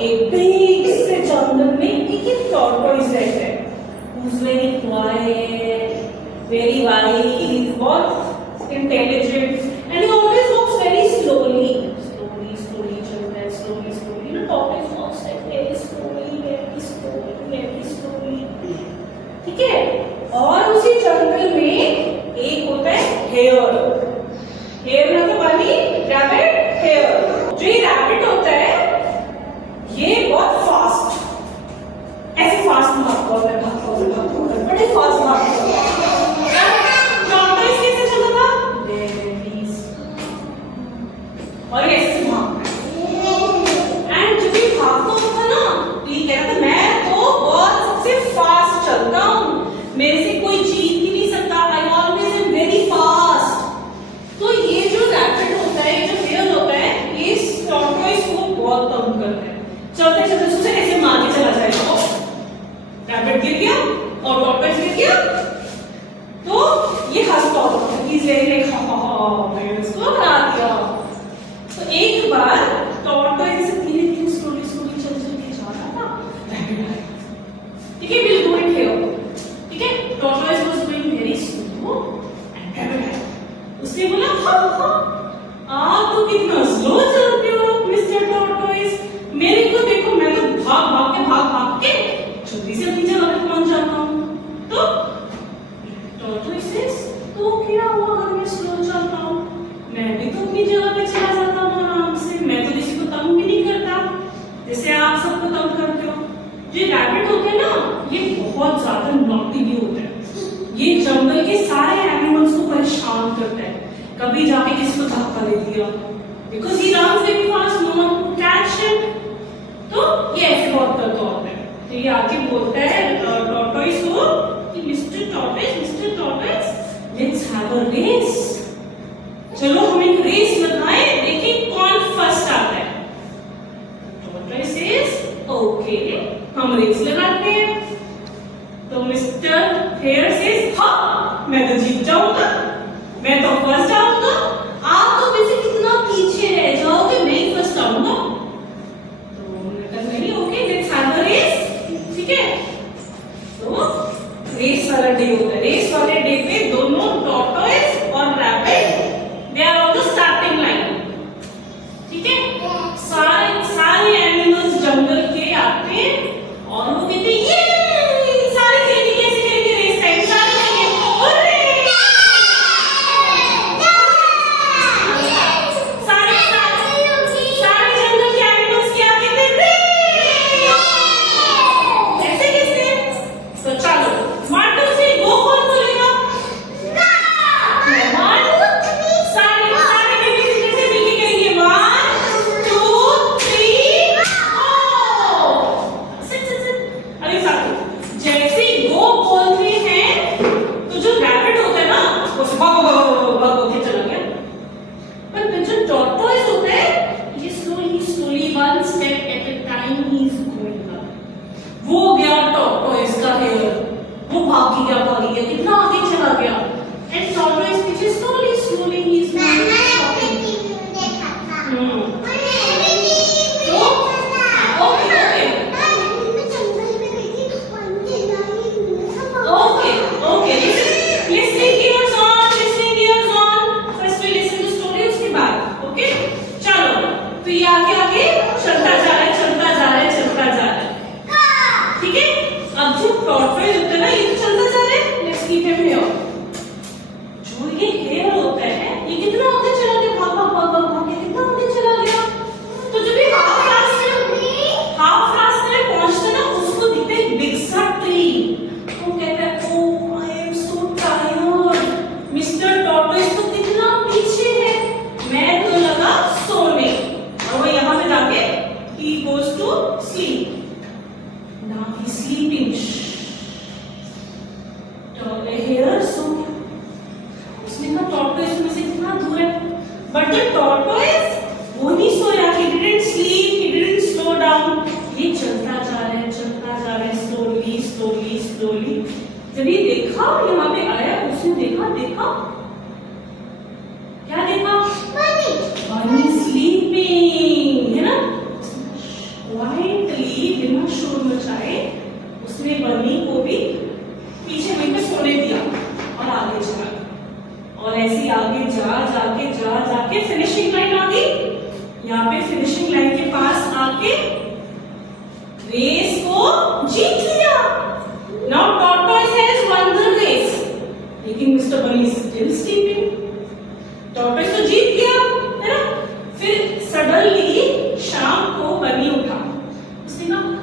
एक बिग से जंगल में एक टॉर्टोइज रहता है, who's very quiet, very wise, बहुत intelligent, and he always walks very slowly. Slowly चलता है, slowly. You know, tortoise walks like very slowly. ठीक है? और उसी जंगल में एक होता है हेयर मतलब वाली रैबिट हेयर। जो ये रैबिट होता है ये बहुत फास्ट, ऐसे फास्ट भागता है, बड़े फास्ट भागता है। टॉर्टोइज कैसे चलता था? और ऐसे भागता है, एंड जब ये भागता था ना तो ये कहता था मैं तो बहुत सबसे फास्ट चलता हूँ, मेरे से कोई जीत ही नहीं सकता, I always am very fast. तो ये जो रैबिट होता है, जो हेयर होता है, ये टॉर्टोइज को बहुत तंग करता है। चलते उसे ऐसे मार के चला जाएगा, रैबिट गिर गया और टॉर्टोइज गिर गया, तो ये हंसता होता है, मैंने इसको हरा दिया। तो एक बार टॉर्टोइज से धीरे स्लोली चल के जा रहा था, रैबिट आया। ठीक है, विल डू इट हियर। ठीक है, tortoise was going very slow and rabbit आया। उसने बोला आप तो कितना स्लो चलते हो मिस्टर टॉर्टोइज, मेरे को देखो, मैं तो भाग के जल्दी से अपनी जगह पे पहुंच जाता हूँ। तो टॉर्टोइज सेज तो क्या हुआ अगर मैं स्लो चलता हूँ, मैं भी तो अपनी जगह पे चला जाता हूँ आराम से, मैं तो किसी को तंग भी नहीं करता जैसे आप सबको तंग करते हो। जो रैबिट होते हैं ना, ये बहुत ज्यादा नॉटी भी होते हैं, ये जंगल के सारे एनिमल्स को परेशान करता है। कभी जाके किसी को धक्का दे दिया, because he runs very fast, no one can catch him, तो ये ऐसे बहुत करता होता है। तो ये आके बोलता है टॉर्टोइज को कि mister tortoise let's have a race, चलो हम एक रेस लगाएं, देखें कौन फर्स्ट आता है। टॉर्टोइज सेज ओके, हम रेस लगाते हैं। तो मिस्टर हेयर सेज हाँ मैं तो जीत जाऊंगा, मैं तो फर्स्ट आऊंगा, आप तो वैसे कितना पीछे रह जाओगे, मैं ही फर्स्ट आऊंगा। तो उन्होंने कहा नहीं, okay let's have a race. ठीक है, तो रेस वाला डे होता है। रेस वाले डे पे दोनों टॉर्टोइज और rabbit they are on the starting line. ठीक है, सारे एनिमल्स जंगल के आते हैं और वो कहते हैं ये सारे खेलेंगे रेस टाइम, सारे भागी गया, कितना आगे चला गया। एंड टॉर्टोइज पीछे slowly he is But the tortoise वो नहीं सोया, he didn't sleep, he didn't slow down. ये चलता जा रहा है slowly. जब ये देखा यहाँ पे आया, उसने देखा क्या देखा? Bunny sleeping, है ना? Why? शोर मचाए, उसने बनी को भी पीछे वहीं पे सोने दिया और आगे चला। और ऐसे आगे जाके फिनिशिंग लाइन आ गई। यहाँ पे फिनिशिंग लाइन के पास आके रेस को जीत लिया। Now tortoise has won the race, लेकिन mister bunny still sleeping. Tortoise तो जीत गया, है ना। फिर सडनली शाम को बनी उठा, उसने कहा